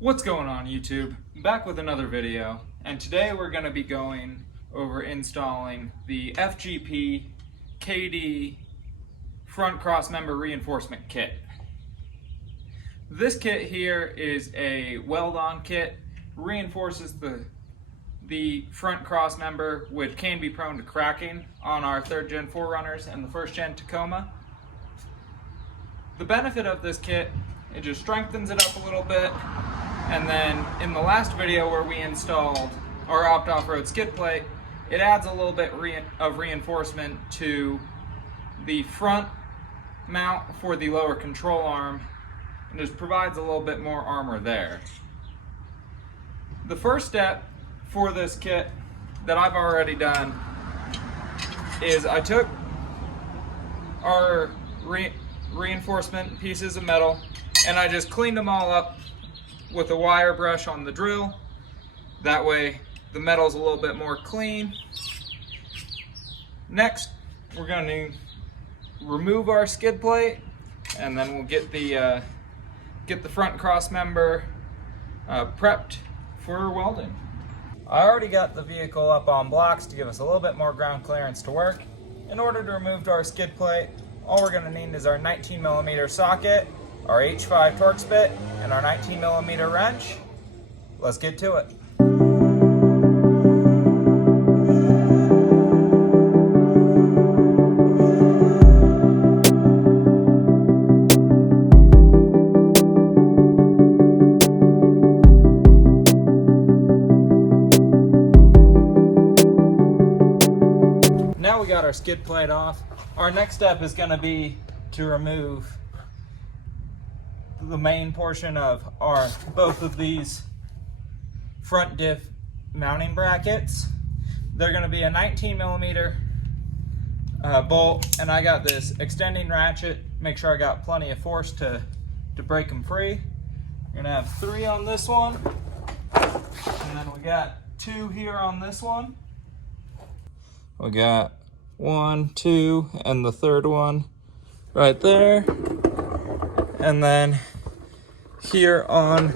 What's going on, YouTube? Back with another video, and today we're going to be going over installing the FGP KD front crossmember reinforcement kit. This kit here is a weld-on kit, reinforces the front crossmember, which can be prone to cracking on our 3rd Gen 4Runners and the 1st Gen Tacoma. The benefit of this kit, it just strengthens it up a little bit. And then in the last video where we installed our off-road skid plate, it adds a little bit of reinforcement to the front mount for the lower control arm and just provides a little bit more armor there. The first step for this kit that I've already done is I took our reinforcement pieces of metal and I just cleaned them all up with a wire brush on the drill. That way the metal's a little bit more clean. Next, we're going to remove our skid plate, and then we'll get the front cross member prepped for welding. I already got the vehicle up on blocks to give us a little bit more ground clearance to work. In order to remove our skid plate, all we're going to need is our 19mm socket, our H5 Torx bit, and our 19mm wrench. Let's get to it. Now we got our skid plate off. Our next step is going to be to remove the main portion of both of these front diff mounting brackets. They're going to be a 19mm bolt, and I got this extending ratchet. Make sure I got plenty of force to break them free. We're going to have 3 on this one, and then we got 2 here on this one. We got 1, 2, and the 3rd one right there. And then here on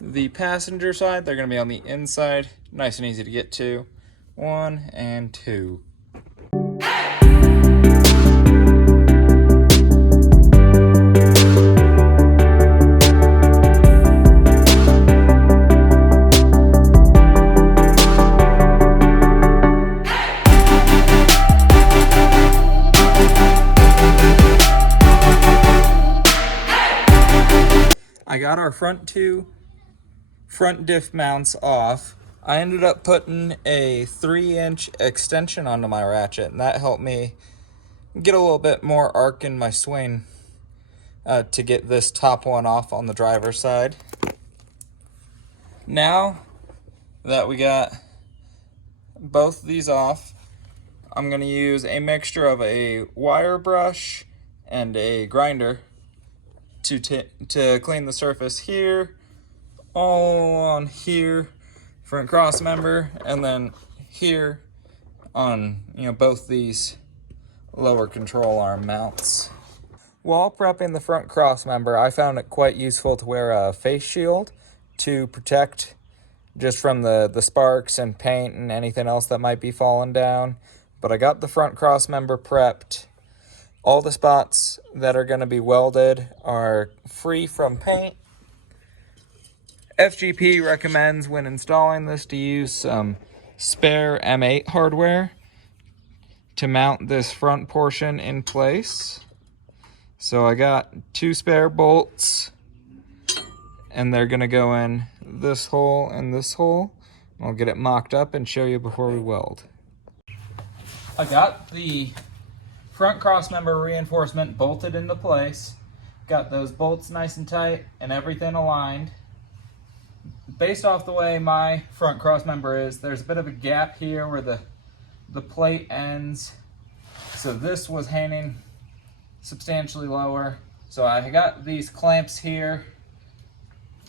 the passenger side, they're going to be on the inside. Nice and easy to get to. 1 and 2. I got our front diff mounts off. I ended up putting a 3-inch extension onto my ratchet, and that helped me get a little bit more arc in my swing to get this top one off on the driver's side. Now that we got both these off, I'm going to use a mixture of a wire brush and a grinder to clean the surface here, all on here, front cross member, and then here on both these lower control arm mounts. While prepping the front cross member, I found it quite useful to wear a face shield to protect just from the sparks and paint and anything else that might be falling down. But I got the front cross member prepped. All the spots that are going to be welded are free from paint. FGP recommends when installing this to use some spare M8 hardware to mount this front portion in place. So I got 2 spare bolts, and they're going to go in this hole and this hole. I'll get it mocked up and show you before we weld. I got the front crossmember reinforcement bolted into place. Got those bolts nice and tight and everything aligned. Based off the way my front crossmember is, there's a bit of a gap here where the plate ends. So this was hanging substantially lower. So I got these clamps here.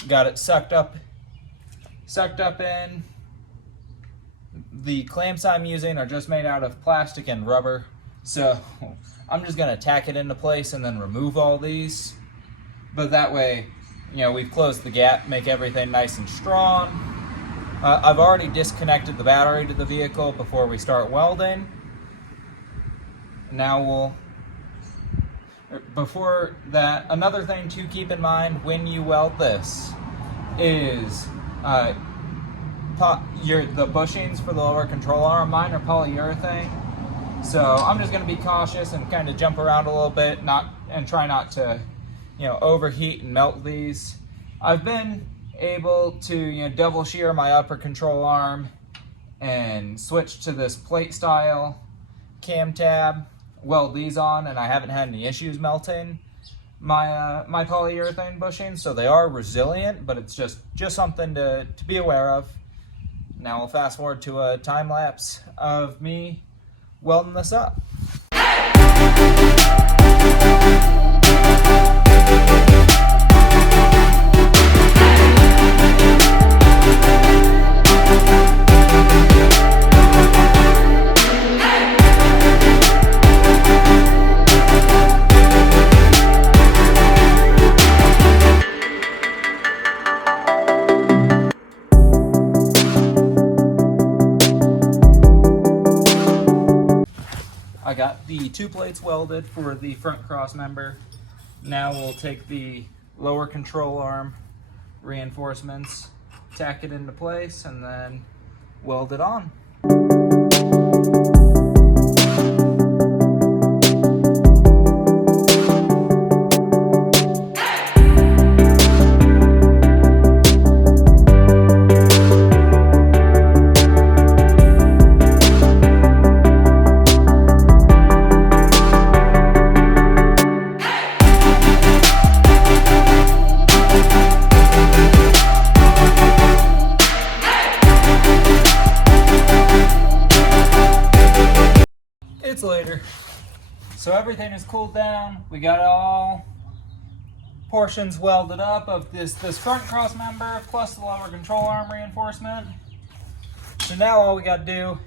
Got it sucked up in. The clamps I'm using are just made out of plastic and rubber. So I'm just gonna tack it into place and then remove all these. But that way, we've closed the gap, make everything nice and strong. I've already disconnected the battery to the vehicle before we start welding. Now before that, another thing to keep in mind when you weld this is the bushings for the lower control arm. Mine are polyurethane, so I'm just going to be cautious and kind of jump around a little bit, and try not to overheat and melt these. I've been able to double shear my upper control arm and switch to this plate style cam tab, weld these on, and I haven't had any issues melting my my polyurethane bushings, so they are resilient, but it's just something to be aware of. Now we'll fast forward to a time lapse of me welding this up. I got the 2 plates welded for the front cross member. Now we'll take the lower control arm reinforcements, tack it into place, and then weld it on. It's later, so everything is cooled down. We got all portions welded up of this front cross member plus the lower control arm reinforcement. So now all we got to do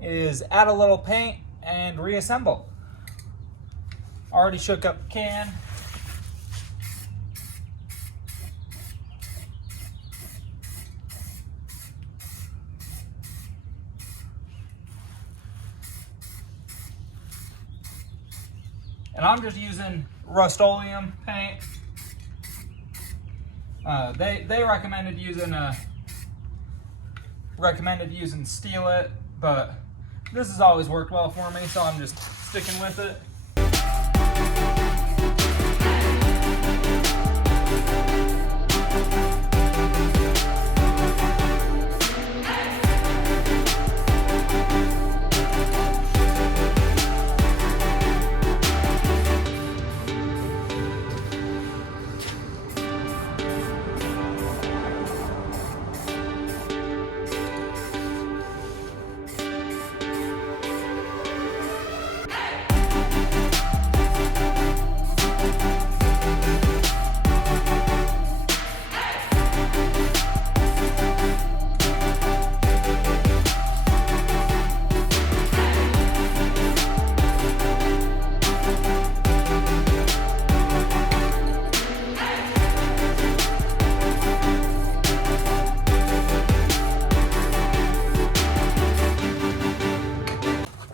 is add a little paint and reassemble. Already shook up the can. And I'm just using Rust-Oleum paint. They recommended using Steel-It, but this has always worked well for me, so I'm just sticking with it.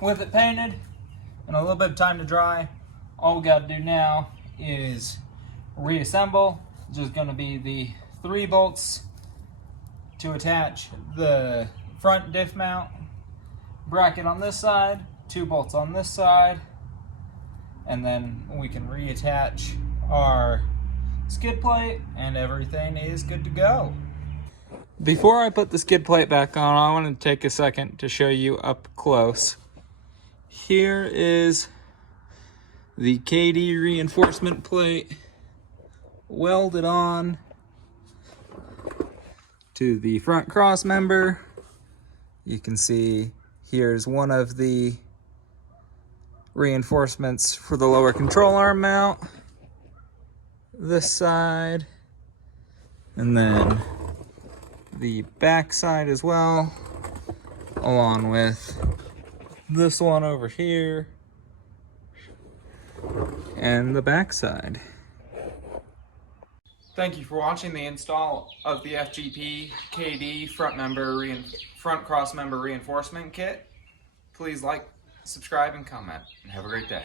With it painted and a little bit of time to dry, all we got to do now is reassemble. It's just going to be the 3 bolts to attach the front diff mount bracket on this side, 2 bolts on this side, and then we can reattach our skid plate and everything is good to go. Before I put the skid plate back on, I want to take a second to show you up close. Here is the KD reinforcement plate welded on to the front cross member. You can see here's one of the reinforcements for the lower control arm mount, this side, and then the back side as well, along with this one over here and the back side. Thank you for watching the install of the FGP KD front cross member reinforcement kit. Please like, subscribe, and comment, and have a great day.